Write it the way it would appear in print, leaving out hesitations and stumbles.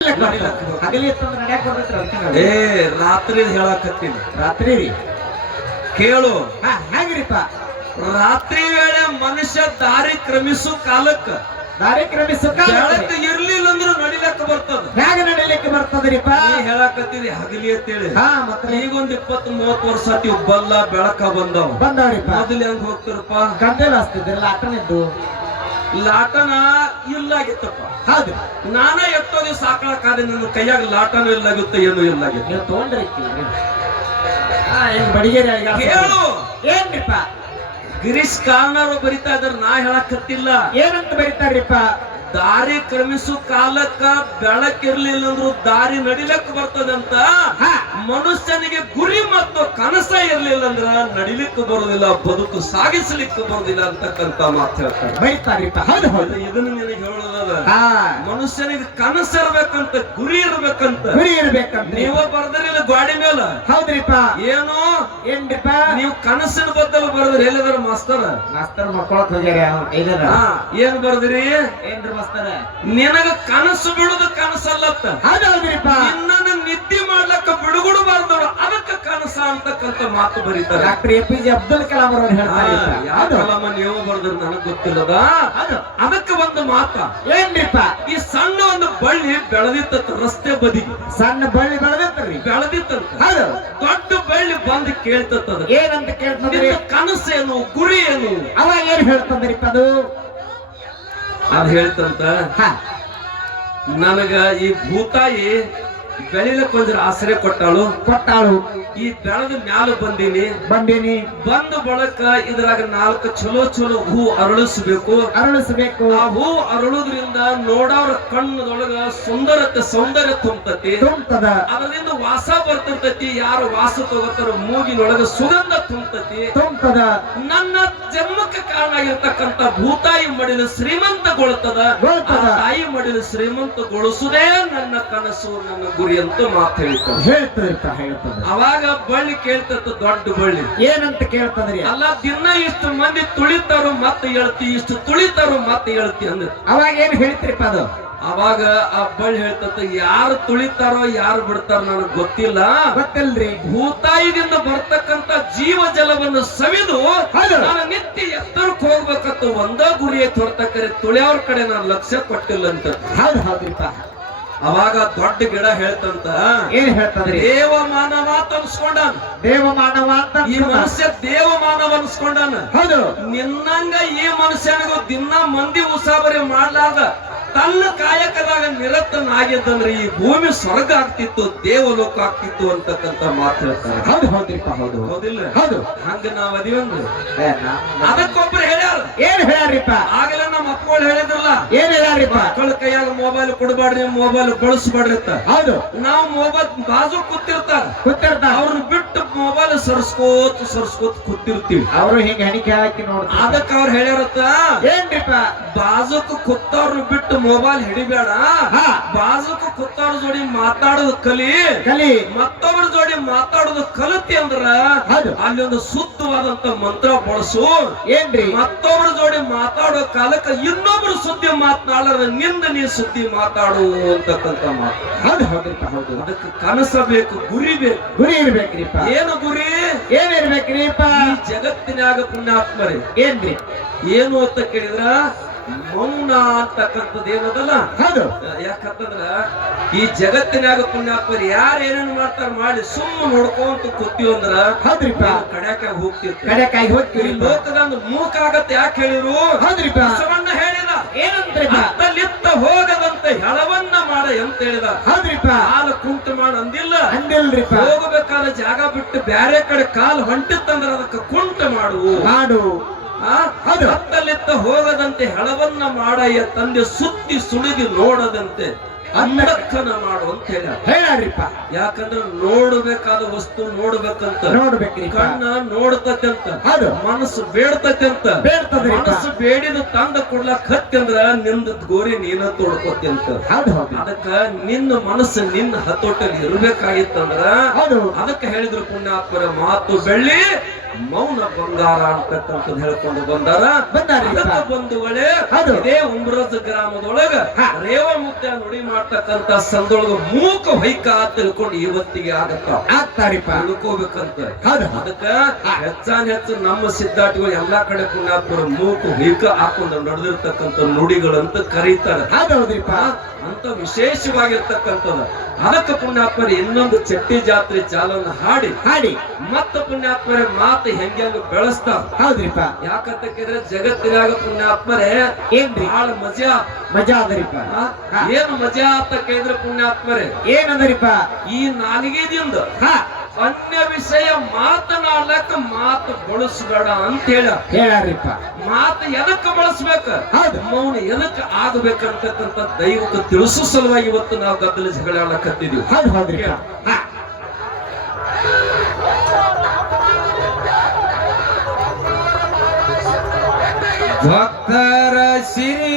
ಹಗಲಿ ಇತ್ತಂದ್ರೆ ನಡ್ಯಾಕ ಬರ್ತೈತ್ರಿ ಏ ರಾತ್ರಿ ಹೇಳಕತ್ತೀನಿ. ರಾತ್ರಿ ರೀ ಕೇಳು, ಹೇಗ್ರಿಪ್ಪ? ರಾತ್ರಿ ವೇಳೆ ಮನುಷ್ಯ ದಾರಿ ಕ್ರಮಿಸು ಕಾಲಕ್ಕ ದಾರಿ ಕ್ರಮಿಸುತ್ತ ಬೆಳಕು ಇರ್ಲಿಲ್ಲ ಅಂದ್ರೂ ನಡಿಲಕ್ಕ ಬರ್ತದ. ಹೇಗ ನಡಿಲಿಕ್ಕೆ ಬರ್ತದ್ರಿಪ್ಪ? ನೀ ಹೇಳಕತ್ತೀರಿ ಹಗಲಿ ಅಂತೇಳಿ. ಮತ್ತೆ ಈಗೊಂದ್ 20-30 ವರ್ಷ ಆತಿ ಬಲ್ಲ ಬೆಳಕ ಬಂದವ್ರಿಪ್ಪ. ಮೊದಲು ಹೆಂಗ್ ಹೋಗ್ತಿರಪ್ಪ? ಗಂಟೆಲ್ಲ ಹಚ್ತಿದ್ರಲ್ಲ ಆಟನಿದ್ದು ಲಾಟನ ಇಲ್ಲಾಗಿತ್ತಪ್ಪ. ಹೌದು, ನಾನ ಎಷ್ಟೋ ದಿವಸ ಸಾಕಾಕಾದೆ, ನನ್ನ ಕೈಯಾಗ ಲಾಟನ ಇಲ್ಲಾಗುತ್ತೆ, ಏನು ಇಲ್ಲಾಗಿತ್ತು. ನೀವು ತಗೊಂಡ್ರಿ ಬಡಿಗೆರಿ ಕೇಳು, ಏನ್ರಿಪ್ಪ? ಗಿರೀಶ್ ಕಾರ್ನಾರು ಬರಿತಾ ಇದಾರೆ, ನಾ ಹೇಳಕತ್ತಿಲ್ಲ. ಏನಂತ ಬರೀತಾರ್ರಿಪ್ಪ? ದಾರಿ ಕ್ರಮಿಸು ಕಾಲಕ್ಕ ಬೆಳಕಿರ್ಲಿಲ್ಲ ಅಂದ್ರು ದಾರಿ ನಡಿಲಕ್ ಬರ್ತದಂತ. ಮನುಷ್ಯನಿಗೆ ಗುರಿ ಮತ್ತು ಕನಸ ಇರ್ಲಿಲ್ಲ ಅಂದ್ರ ನಡಿಲಿಕ್ಕೆ ಬರುದಿಲ್ಲ, ಬದುಕು ಸಾಗಿಸ್ಲಿಕ್ಕೆ ಬರುದಿಲ್ಲ ಅಂತಕ್ಕಂತ ಮಾತು ಹೇಳ್ತಾರೆ. ಬರೀತಾರ್ರಿಪ್ಪ. ಹೌದು ಹೌದು, ಇದನ್ನ ನಿನಗೆ ಹೇಳೋದದ. ಮನುಷ್ಯನಿಗೆ ಕನಸ ಇರ್ಬೇಕಂತ, ಗುರಿ ಇರ್ಬೇಕಂತ. ಗುರಿ ಇರ್ಬೇಕಂತ ನೀವ ಬರ್ದಿರಿಲ್ಲ ಗಾಡಿ ಮೇಲ. ಹೌದ್ರಿಪ್ಪ. ಏನು ಏನ್ರಿಪ್ಪ? ನೀವು ಕನಸಿನ ಬದ್ದಲು ಬರ್ದ್ರಿ. ಹೇಳಿದಾರ ಮಾಸ್ತರ್ ಮಕ್ಕಳಕ್ ಹೋಗ್ಯಾರ. ಏನ್ ಬರ್ದಿರಿ? ಏನ್ರಿ ಮಾಸ್ತರ? ನಿನಗ ಕನಸು ಬಿಡುದು ಕನಸಲ್ಲತ್ತ. ಹೌದೌದ್ರಿಪ್ಪ. ನಿನ್ನನ್ನು ನಿದ್ದೆ ಮಾಡ್ಲಕ್ಕ ಬಿಡುಗುಡು ಬಾರ್ದವ್ರು, ಅದಕ್ಕ ಕನಸ ಅಂತಕ್ಕಂತ ಮಾತು ಬರೀತಾರೆ. ಡಾಕ್ಟರ್ APJ ಅಬ್ದುಲ್ ಕಲಾಂ ಅವರು ಹೇಳ್ತಾರೆ. ಯಾವ ಕಲಾಮ ನೀವು ಬರ್ದ್ರ ನನಗ್ ಗೊತ್ತಿಲ್ಲದ. ಅದಕ್ಕೆ ಒಂದು ಮಾತ ಏನ್ರಿಪ್ಪ? ಈ ಸಣ್ಣ ಒಂದು ಬಳ್ಳಿ ಬೆಳೆದಿತ್ತ ರಸ್ತೆ ಬದಿಗೆ. ಸಣ್ಣ ಬಳ್ಳಿ ಬೆಳೆದಿತ್ತರಿ, ಬೆಳೆದಿತ್ತಂತ. ಹೌದು. ದೊಡ್ಡ ಬಳ್ಳಿ ಬಂದು ಕೇಳ್ತದ. ಏನಂತ ಕೇಳ್ತದ್ರಿ? ಕನಸೇನು, ಗುರಿ ಏನು? ಅವಾಗ ಏನ್ ಹೇಳ್ತದ್ರಿಪ್ಪ? ಅದು ಹೇಳ್ತಂತ, ನನಗ ಈ ಭೂತಾಯಿ ಬೆಳಿಲಕ್ ಒಂದ್ರ ಆಶ್ರಯ ಕೊಟ್ಟಾಳು. ಈ ಬೆಳೆದ ಮ್ಯಾಲ ಬಂದೀನಿ. ಬಂದ ಬಳಕ ಇದ್ರಾಗ 4 ಚಲೋ ಚಲೋ ಹೂ ಅರಳಿಸ್ಬೇಕು. ಆ ಹೂ ಅರಳುದ್ರಿಂದ ನೋಡವ್ರ ಕಣ್ಣದೊಳಗ ಸೌಂದರ್ಯ ತುಂಬತತಿ. ಅದರಿಂದ ವಾಸ ಬರ್ತಿರ್ತತಿ. ಯಾರು ವಾಸ ತಗೋತಾರ ಮೂಗಿನೊಳಗ ಸುಗಂಧ ತುಂಬತತಿ. ನನ್ನ ಜನ್ಮಕ್ಕೆ ಕಾರಣ ಆಗಿರ್ತಕ್ಕಂತ ಭೂತಾಯಿ ಮಡಿಲು ಶ್ರೀಮಂತಗೊಳ್ತದ. ತಾಯಿ ಮಡಿಲು ಶ್ರೀಮಂತಗೊಳಿಸುದೇ ನನ್ನ ಕನಸು, ನನ್ನ ಗುರಿ ಅಂತ ಮಾತು ಹೇಳ್ತಾರೆ. ಅವಾಗ ಬಳ್ಳಿ ಕೇಳ್ತದ, ದೊಡ್ಡ ಬಳ್ಳಿ ಏನಂತ ಕೇಳ್ತದ್ರಿ? ಅಲ್ಲ, ದಿನ ಇಷ್ಟು ಮಂದಿ ತುಳಿತಾರೋ ಮತ್ತೆ ಹೇಳ್ತಿ, ಇಷ್ಟು ತುಳಿತಾರೋ ಮತ್ತೆ ಹೇಳ್ತಿ ಅಂದ್ರೆ ಅವಾಗ ಏನ್ ಹೇಳ್ತೀರಿಪ್ಪ? ಅದು ಅವಾಗ ಆ ಬಳ್ಳಿ ಹೇಳ್ತದ, ಯಾರು ತುಳಿತಾರೋ ಯಾರು ಬಿಡ್ತಾರೋ ನನಗ್ ಗೊತ್ತಿಲ್ರಿ. ಭೂತಾಯಿದಿಂದ ಬರ್ತಕ್ಕಂತ ಜೀವ ಜಲವನ್ನು ಸವಿದು ನಾನು ನಿತ್ಯ ಎತ್ತರಕ್ಕೆ ಹೋಗ್ಬೇಕಂತ ಒಂದ ಗುರಿ ಹೊರತಕ್ಕರೆ ತುಳಿಯವ್ರ ಕಡೆ ನಾನು ಲಕ್ಷ್ಯ ಕೊಟ್ಟಿಲ್ಲ ಅಂತ. ಹೌದ್ರಿಪ್ಪ. ಅವಾಗ ದೊಡ್ಡ ಗಿಡ ಹೇಳ್ತಂತ, ಏನ್ ಹೇಳ್ತದ್ರಿ? ದೇವ ಮಾನವ ಅನ್ಸ್ಕೊಂಡಾನ. ದೇವ ಮಾನವ ಅಂತ ಈ ಮನುಷ್ಯ ದೇವ ಮಾನವ ಅನ್ಸ್ಕೊಂಡಾನ. ಹೌದು. ನಿನ್ನಂಗ ಈ ಮನುಷ್ಯನಿಗೂ ದಿನ ಮಂದಿ ಉಸಾಬರಿ ಮಾಡ್ಲಾರ್ದ ತನ್ನ ಕಾಯಕದಾಗ ನಿರತನಾಗಿದ್ದಂದ್ರೆ ಈ ಭೂಮಿ ಸ್ವರ್ಗ ಆಗ್ತಿತ್ತು, ದೇವಲೋಕ ಆಗ್ತಿತ್ತು ಅಂತಕ್ಕಂತ ಮಾತು ಹೇಳ್ತಾರೆ. ಹೌದ್ರಿಪ್ಪ. ಹೌದಿಲ್ಲ? ಹೌದು. ಹಂಗ ನಾವ್ ಅದೀವಂದ್ರೆ ಅದಕ್ಕೊಬ್ರು ಹೇಳ್ಯಾರ. ಏನ್ ಹೇಳ್ಯಾರಿಪ್ಪ? ಆಗಲೇ ನಮ್ಮ ಮಕ್ಕಳು ಹೇಳಿದ್ರಲ್ಲ, ಏನ್ ಹೇಳ್ಯಾರಿಪ್ಪ? ಮಕ್ಕಳ ಕೈಯಾಗ ಮೊಬೈಲ್ ಕೊಡಬೇಡ್ರಿ, ಮೊಬೈಲ್ ಬಳಸಬೇಡ್ರಿ ಅಂತ. ಹೌದು. ನಾವು ಮೊಬೈಲ್ ಬಾಜು ಕೂತಿರ್ತಾರ, ಅವ್ರನ್ನ ಬಿಟ್ಟು ಮೊಬೈಲ್ ಸರ್ಸ್ಕೋತ್ ಕೂತಿರ್ತೀವಿ. ಅವರು ಹಿಂಗ ಹಣಿಕೆ ಹಾಕಿ ನೋಡ್ತಾರೆ. ಅದಕ್ಕೆ ಅವ್ರು ಹೇಳ್ಯಾರತ್ತ, ಏನ್ರಿಪ್ಪ? ಬಾಜುಕ್ ಕೂತವ್ರನ್ನ ಬಿಟ್ಟು ಮೊಬೈಲ್ ಹಿಡಿಬೇಡ, ಬಾಜುಕ್ ಕೂತವ್ರ ಜೋಡಿ ಮಾತಾಡೋದು ಕಲಿ, ಮತ್ತೊಬ್ಬರ ಜೋಡಿ ಮಾತಾಡೋದು ಕಲಿತಿ ಅಂದ್ರ ಅಲ್ಲಿ ಒಂದು ಶುದ್ಧವಾದಂತ ಮಂತ್ರ ಬಳಸು. ಏನ್ರಿ? ಮತ್ತೊಬ್ಬರ ಜೋಡಿ ಮಾತಾಡೋ ಕಾಲಕ್ಕೆ ಇನ್ನೊಬ್ರು ಸುದ್ದಿ ಮಾತನಾಡದ ನಿಂದ ನೀ ಸುದ್ದಿ ಮಾತಾಡು ಅಂತಕ್ಕಂತ ಮಾತು. ಹೌದು. ಅದಕ್ಕೆ ಕನಸ ಬೇಕು, ಗುರಿ ಬೇಕು. ಗುರಿ ಇರ್ಬೇಕ್ರಿಪ್ಪ. ಏನು ಗುರಿ? ಏನಿರ್ಬೇಕ್ರಿಪ್ಪ? ಈ ಜಗತ್ತಿನಾಗ ಪುಣ್ಯಾತ್ಮರಿ ಏನ್ರಿ? ಏನು ಅಂತ ಕೇಳಿದ್ರ ಮೌನ ಅಂತಕ್ಕಂಥದ್ದು ಏನದಲ್ಲ. ಹೌದು. ಯಾಕಂತಂದ್ರ ಈ ಜಗತ್ತಿನಾಗ ಪುಣ್ಯಾತ್ಮರಿ ಯಾರು ಏನೇನು ಮಾಡ್ತಾರ ಮಾಡಿ ಸುಮ್ಮ ನೋಡ್ಕೊಂತ ಕೂತೀವಿ ಅಂದ್ರ ಕಡ್ಯಾಕಾಗಿ ಹೋಗ್ತಿರ್ತೀವಿ. ಈ ಲೋಕದಂದು ಮೂಕ ಆಗತ್ತೆ. ಯಾಕೆ ಹೇಳಿರು? ಬಸವಣ್ಣ ಹೇಳಿದ, ಏನಂತ ಹೋಗದಂತೆ ಹೆಳವನ್ನ ಮಾಡ ಅಂತ ಹೇಳಿದ. ಕಾಲು ಕುಂಟು ಮಾಡ ಅಂದಿಲ್ಲ. ಹೋಗಬೇಕಾದ ಜಾಗ ಬಿಟ್ಟು ಬ್ಯಾರೆ ಕಡೆ ಕಾಲು ಹೊಂಟಿತ್ತಂದ್ರ ಅದಕ್ಕೆ ಕುಂಟ ಮಾಡು. ಹತ್ತಲಿತ್ತ ಹೋಗದಂತೆ ಹೆಳವನ್ನ ಮಾಡಯ್ಯ ತಂದೆ ಸುತ್ತಿ ಸುಳಿದು ನೋಡದಂತೆ ಅಂದಕ್ಕನ ಮಾಡು ಅಂತ ಹೇಳ್ಯಾರಿಪ್ಪ. ಯಾಕಂದ್ರೆ ನೋಡಬೇಕಾದ ವಸ್ತು ನೋಡ್ಬೇಕಂತ. ಕಣ್ಣ ನೋಡ್ತತೆ ಅಂತ, ಮನಸ್ಸು ಬೇಡ್ತತೆ ಅಂತ. ಮನಸ್ಸು ಬೇಡಿದ ತಂದ ಕೊಡ್ಲಕ್ ಹತ್ತಂದ್ರ ನಿಂದ ಗೋರಿ ನೀನ ತೋಡ್ಕೋತಿ ಅಂತ. ಅದಕ್ಕ ನಿನ್ನ ಮನಸ್ಸು ನಿನ್ನ ಹತೋಟಲ್ಲಿ ಇರ್ಬೇಕಾಗಿತ್ತಂದ್ರ ಅದಕ್ಕೆ ಹೇಳಿದ್ರು ಪುಣ್ಯಾತ್ಮರ ಮಾತು ಬೆಳ್ಳಿ ಮೌನ ಬಂಗಾರ ಅಂತಕ್ಕಂಥದ್ದು ಹೇಳ್ಕೊಂಡು ಬಂದಾರ. ಅದಕ್ಕೆ ಬಂಧುಗಳೇ, ಇದೇ ಉಮ್ರಜ್ ಗ್ರಾಮದೊಳಗ ರೇವಮುತ್ಯ ನುಡಿ ಮಾಡ್ತಕ್ಕಂತ ಸಂದೊಳಗ ಮೂಕ ಹೊಯ್ಕ ತಿಳ್ಕೊಂಡು ಇವತ್ತಿಗೆ ಆಗ್ತಾರಿಪ್ಪ ತಿಳ್ಕೋಬೇಕಂತ. ಅದಕ್ಕ ಹೆಚ್ಚು ನಮ್ಮ ಸಿದ್ಧಾರ್ಥಿಗಳು ಎಲ್ಲಾ ಕಡೆ ಪುಣ್ಯಾತ್ಮರು ಮೂಕ ಹೊಯ್ಕ ಹಾಕೊಂಡು ನಡೆದಿರ್ತಕ್ಕಂಥ ನುಡಿಗಳಂತ ಕರೀತಾರೆ. ಅಂತ ವಿಶೇಷವಾಗಿರ್ತಕ್ಕಂಥದ್ದು. ಅದಕ್ಕೆ ಪುಣ್ಯಾತ್ಮರಿ ಇನ್ನೊಂದು ಚಟ್ಟಿ ಜಾತ್ರೆ ಚಾಲನ ಹಾಡಿ ಮತ್ತ ಪುಣ್ಯಾತ್ಮರೆ ಮಾತು ಹೆಂಗ ಬೆಳೆಸ್ತಾರ. ಹೌದ್ರಿಪ್ಪ. ಯಾಕಂತ ಕೇಳಿದ್ರೆ ಜಗತ್ತಿನಾಗ ಪುಣ್ಯಾತ್ಮರೆ ಬಹಳ ಮಜಾ ಅದರಿಪ್ಪ. ಏನು ಮಜಾ ಅಂತ ಕೇಳಿದ್ರೆ ಪುಣ್ಯಾತ್ಮರೆ ಏನದರಿಪ್ಪ, ಈ ನಾಲಿಗೆದಿಂದ ಅನ್ಯ ವಿಷಯ ಮಾತನಾಡ್ಲಕ್ಕ ಮಾತು ಬಳಸಬೇಡ ಅಂತ ಹೇಳ್ಯಾರಿಪ್ಪ. ಮಾತು ಎದಕ್ಕ ಬಳಸ್ಬೇಕ, ಮೌನ ಎದಕ್ಕ ಆಗಬೇಕಂತಕ್ಕಂಥ ದೈವಕ್ಕೆ ತಿಳಿಸೋ ಸಲುವಾಗಿ ಇವತ್ತು ನಾವು ಗದ್ದಲ ಜಗಳಾಡಕತ್ತಿದೀವಿ. ಭಕ್ತರ ಸಿರಿ